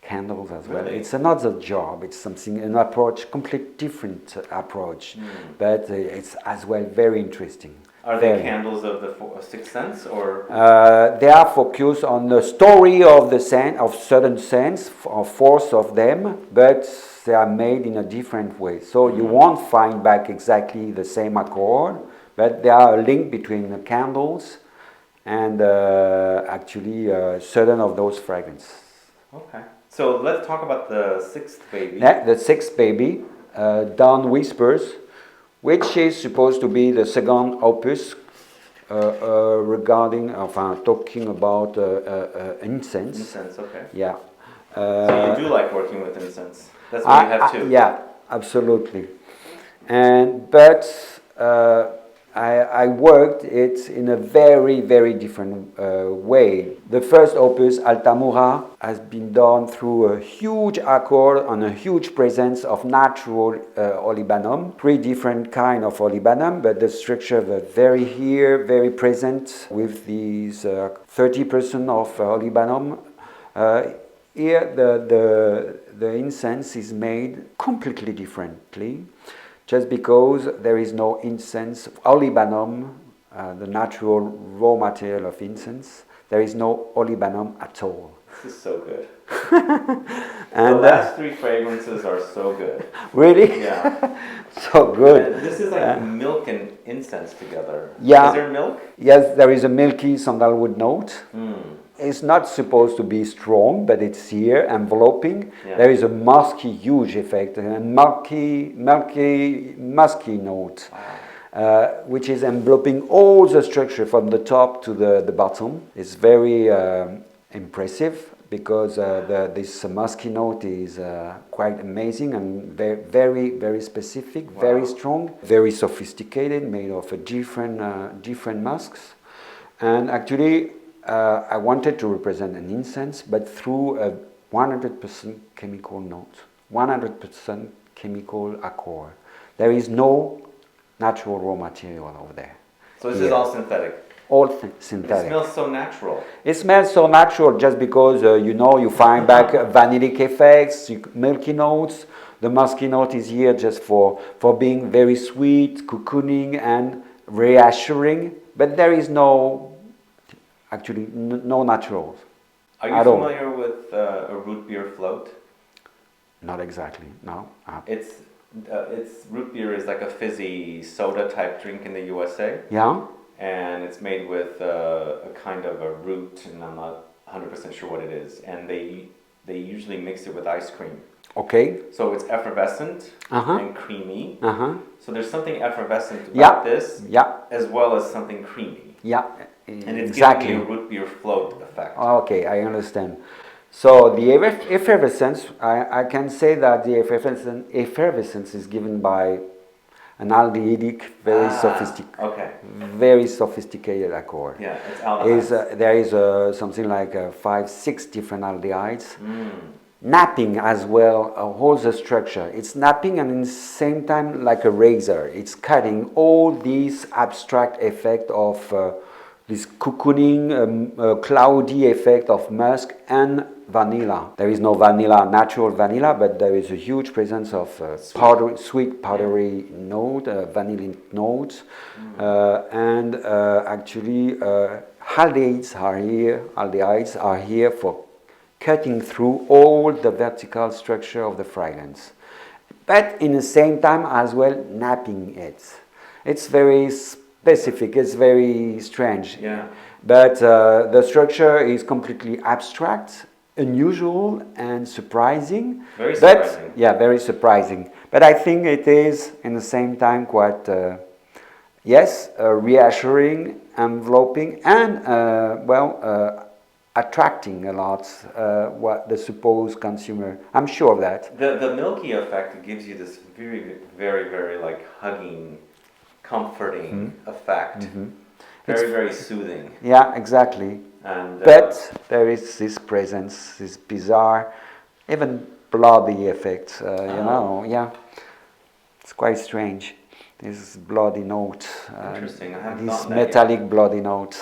candles as well. Really? It's another job. It's an approach, completely different approach, but it's as well very interesting. Are they candles of the Sixth Sense, or? They are focused on the story of the scent, of certain scents, of force of them, but they are made in a different way. So you won't find back exactly the same accord, but there are a link between the candles and actually certain of those fragrances. Okay. So let's talk about the 6th baby. The 6th baby, Dawn Whispers, which is supposed to be the second opus talking about incense. Incense, okay. Yeah. So you do like working with incense. That's what you have too. Yeah, absolutely. But I worked it in a very, very different way. The first opus, Altamura, has been done through a huge accord and a huge presence of natural olibanum. 3 different kinds of olibanum, but the structure was very present with these 30% of olibanum. Here the incense is made completely differently. Just because there is no incense, olibanum, the natural raw material of incense, there is no olibanum at all. This is so good. And the last 3 fragrances are so good. Really? Yeah. So good. And this is like milk and incense together. Yeah. Is there milk? Yes, there is a milky sandalwood note. It's not supposed to be strong, but it's here, enveloping. Yeah. There is a musky, huge effect, a musky note, which is enveloping all the structure from the top to the bottom. It's very impressive because this musky note is quite amazing and very specific, very strong, very sophisticated, made of different musks. And actually, I wanted to represent an incense, but through a 100% chemical note, 100% chemical accord. There is no natural raw material over there. So this is all synthetic? All synthetic. It smells so natural. It smells so natural just because, you find back vanillic effects, milky notes. The musky note is here just for being very sweet, cocooning and reassuring, but there is no naturals. Are you familiar with a root beer float? Not exactly, no. It's root beer is like a fizzy soda type drink in the USA. Yeah. And it's made with a kind of a root, and I'm not 100% sure what it is. And they usually mix it with ice cream. Okay. So it's effervescent and creamy. So there's something effervescent about this, as well as something creamy. Yeah. And it's giving you a root beer float effect. Okay, I understand. So the effervescence, I can say that the effervescence is given by an aldehydic, very sophisticated accord. Yeah, it's aldehydes. There is something like 5-6 different aldehydes. Napping as well holds the structure. It's napping and at the same time like a razor. It's cutting all these abstract effect of this cocooning, cloudy effect of musk and vanilla. There is no natural vanilla, but there is a huge presence of sweet powdery note, vanillin notes, and actually aldehydes are here for cutting through all the vertical structure of the fragrance, but in the same time as well napping it. It's very specific, it's very strange. Yeah. But the structure is completely abstract, unusual and surprising. Very surprising. Yeah, very surprising. But I think it is, in the same time, quite, yes, reassuring, enveloping, and, attracting a lot what the supposed consumer. I'm sure of that. The milky effect gives you this very, very, very like hugging, comforting effect. Very, very soothing. Yeah, exactly. And, but there is this presence, this bizarre, even bloody effect, you know, yeah. It's quite strange. This bloody note. Interesting, I haven't This thought that metallic yet. bloody note.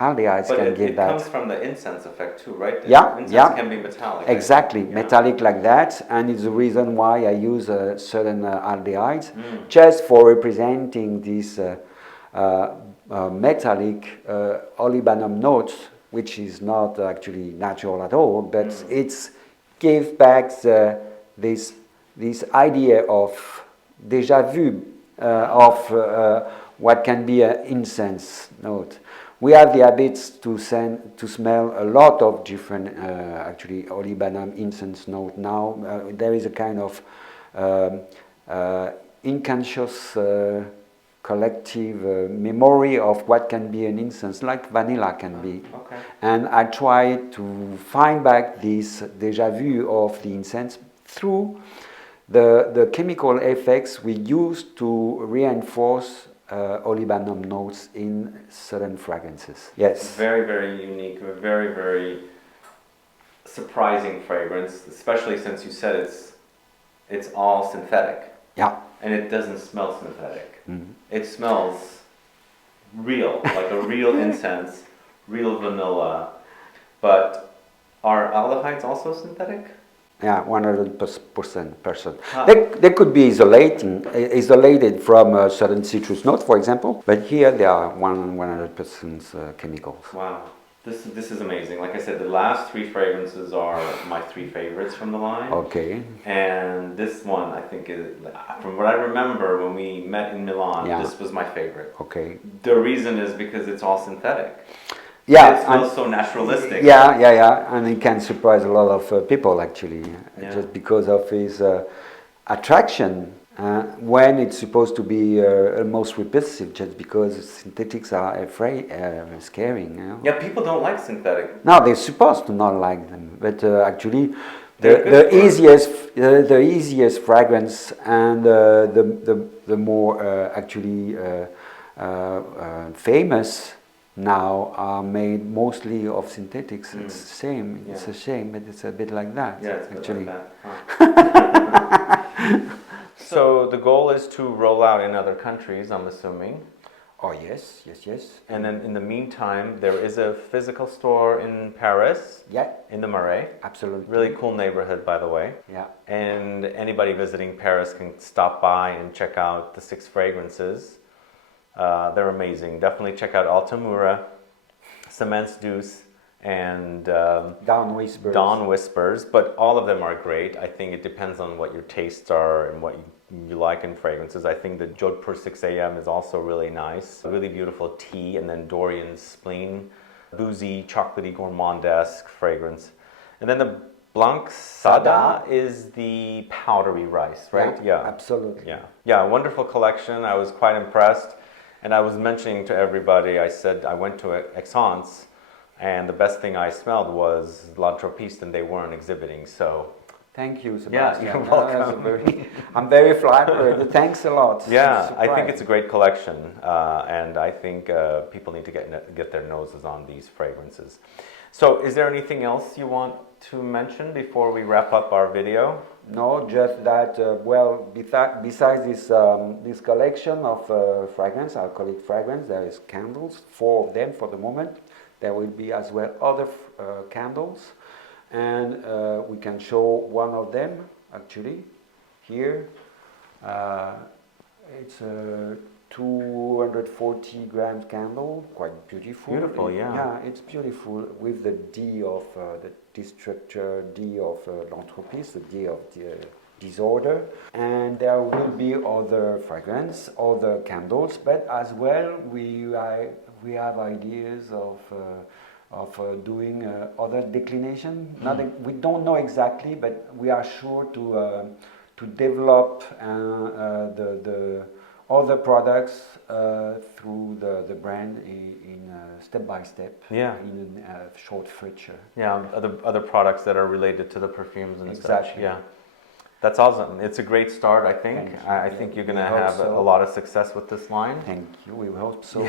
Aldehydes can give that. But it comes from the incense effect too, right? Yeah, Incense can be metallic. exactly, metallic like that, and it's the reason why I use certain aldehydes, just for representing this metallic olibanum notes, which is not actually natural at all, but it's give back this idea of déjà vu of what can be an incense note. We have the habits to smell a lot of different actually olibanum incense note now. There is a kind of unconscious collective memory of what can be an incense, like vanilla can be. Okay. And I try to find back this déjà vu of the incense through the chemical effects we use to reinforce olibanum notes in certain fragrances. Yes. Very, very unique, very, very surprising fragrance, especially since you said it's all synthetic. Yeah. And it doesn't smell synthetic. It smells real, like a real incense, real vanilla. But are aldehydes also synthetic? Yeah, 100%. They could be isolated from a certain citrus note, for example, but here they are 100% chemicals. Wow, this is amazing. Like I said, the last three fragrances are my three favorites from the line. Okay. And this one, I think, is, from what I remember when we met in Milan, this was my favorite. Okay. The reason is because it's all synthetic. Yeah, it smells so naturalistic. Yeah, and it can surprise a lot of people actually, just because of his attraction. When it's supposed to be almost repulsive, just because synthetics are scaring. You know? Yeah, people don't like synthetic. No, they're supposed to not like them, but actually, the easiest fragrance and the more actually famous now are made mostly of synthetics. It's the same. It's a shame, but it's a bit like that. Yeah, it's actually. like that. Huh. So the goal is to roll out in other countries, I'm assuming. Oh yes. And then in the meantime, there is a physical store in Paris. Yeah. In the Marais. Absolutely. Really cool neighborhood, by the way. Yeah. And anybody visiting Paris can stop by and check out the 6 fragrances. They're amazing. Definitely check out ALTAMURA, SEMENCE, DOUCE, and Dawn Whispers. But all of them are great. I think it depends on what your tastes are and what you like in fragrances. I think the JODHPUR 6 AM is also really nice. A really beautiful tea, and then DORIAN'S SPLEEN, boozy, chocolatey, gourmandesque fragrance. And then the BLANC SADA is the powdery rice, right? Yeah, absolutely. Yeah, wonderful collection. I was quite impressed. And I was mentioning to everybody, I said I went to Incense, and the best thing I smelled was L'Entropiste, and they weren't exhibiting, so... Thank you, Sebastian. Yeah, you're welcome. I'm very flattered. Thanks a lot. Yeah, I think it's a great collection, and I think people need to get their noses on these fragrances. So, is there anything else you want to mention before we wrap up our video? No, just that, besides this collection of fragrance, alcoholic fragrance, there is candles, 4 of them for the moment. There will be as well other candles, and we can show one of them actually here. It's a 240 grams candle, quite beautiful. Beautiful, yeah. Yeah, it's beautiful with the D of the destructor, D of l'entreprise, the D of the disorder. And there will be other fragrance, other candles, but as well we have ideas of doing other declination. We don't know exactly, but we are sure to develop the other products through the brand in step by step, yeah, in a short future. Yeah, other products that are related to the perfumes and exactly. such. Yeah, that's awesome. It's a great start, I think. I think you're going to have a lot of success with this line. Thank you. We hope so.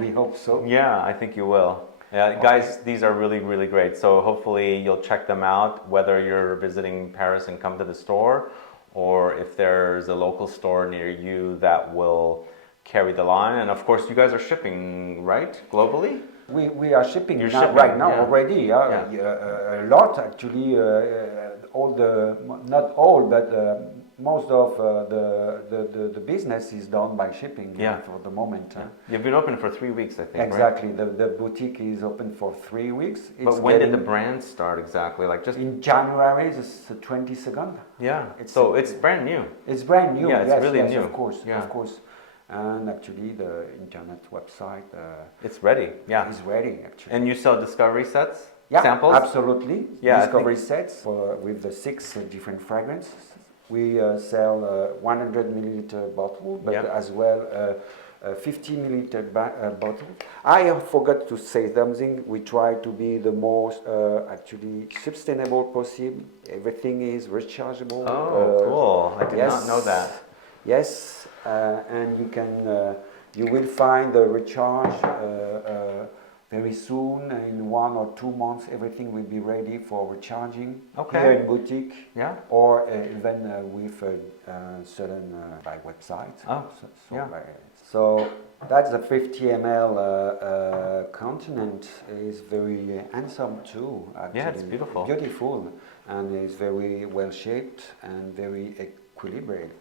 We hope so. Yeah, I think you will. Yeah, guys, these are really, really great. So hopefully you'll check them out, whether you're visiting Paris and come to the store, or if there's a local store near you that will carry the line. And of course, you guys are shipping, right? Globally? We are shipping, right now already. A lot, actually. Not all, but most of the business is done by shipping for the moment. You've been open for 3 weeks, I think. Exactly. Right? The boutique is open for 3 weeks. But when did the brand start exactly? Like just in January, the 22nd. Yeah. So it's brand new. It's brand new. Yeah, it's really new. Of course. And actually, the internet website. It's ready. Yeah. Is ready actually. And you sell discovery sets? Yeah, samples? absolutely. Yeah, discovery sets with the 6 different fragrances. We sell 100 milliliter bottle, but as well 50 milliliter bottle. I forgot to say something. We try to be the most actually sustainable possible. Everything is rechargeable. Oh, cool! I did not know that. Yes, and you will find the recharge. Very soon, in 1 or 2 months, everything will be ready for recharging here in boutique, or even with certain by website. So that's a 50 ml continent. Is very handsome too. Actually. Yeah, it's beautiful. Beautiful, and it's very well shaped and very equilibrated,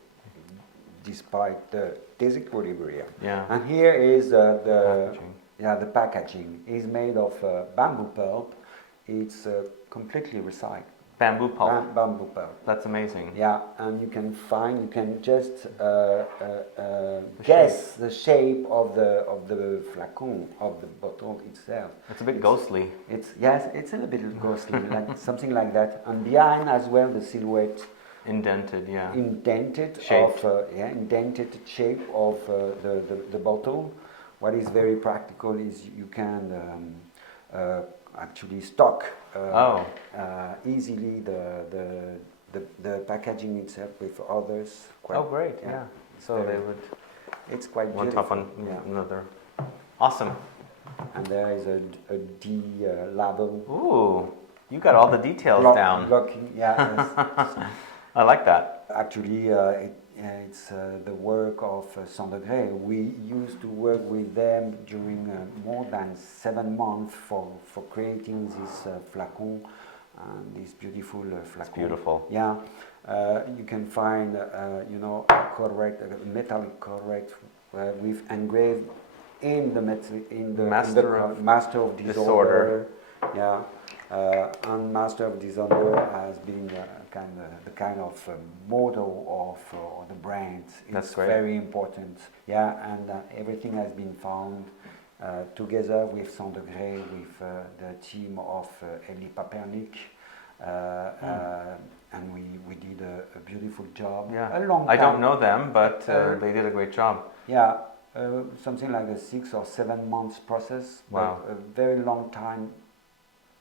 despite the disequilibrium. Yeah. And here is the packaging. Yeah, the packaging is made of bamboo pulp. It's completely recycled. Bamboo pulp? Bamboo pulp. That's amazing. Yeah, and you can just guess the shape of the flacon, of the bottle itself. It's a bit ghostly. It's a little bit ghostly, like something like that. And behind as well, the silhouette. Indented, yeah. Indented shape. Indented shape of the bottle. What is very practical is you can actually stock easily the packaging itself with others. Great! Yeah. So they would. It's quite one beautiful. top on another. Awesome. And there is a D label. Ooh, you got all the details down. Blocking, I like that. Actually, it's the work of Saint-Degré. We used to work with them during more than 7 months for creating this flacon, this beautiful flacon. It's beautiful. Yeah, you can find a metallic correct with engraved in the Master of Disorder. Yeah. And Master of Disorder has been the kind of motto of the brand. It's very important. Yeah, and everything has been found together with Saint-Degré, with the team of Elie Papernik, and we did a beautiful job. Yeah, a long time. I don't know them, but they did a great job. Yeah, something like a 6 or 7 months process. Wow. But a very long time.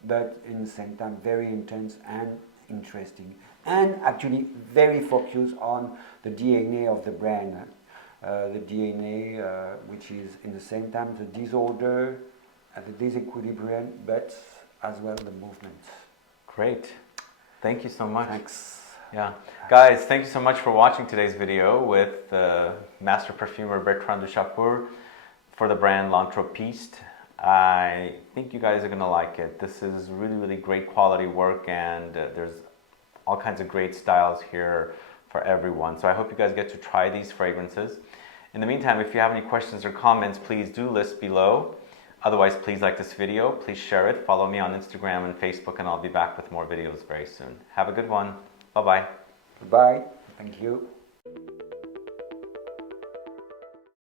But in the same time very intense and interesting, and actually very focused on the DNA of the brand, the DNA which is in the same time the disorder, the disequilibrium, but as well the movement. Great, thank you so much. Thanks. Yeah, guys, thank you so much for watching today's video with Master Perfumer Bertrand Duchaufour for the brand L'Entrepiste. I think you guys are going to like it. This is really, really great quality work, and there's all kinds of great styles here for everyone. So I hope you guys get to try these fragrances. In the meantime, if you have any questions or comments, please do list below. Otherwise, please like this video, please share it, follow me on Instagram and Facebook, and I'll be back with more videos very soon. Have a good one. Bye-bye. Goodbye. Thank you.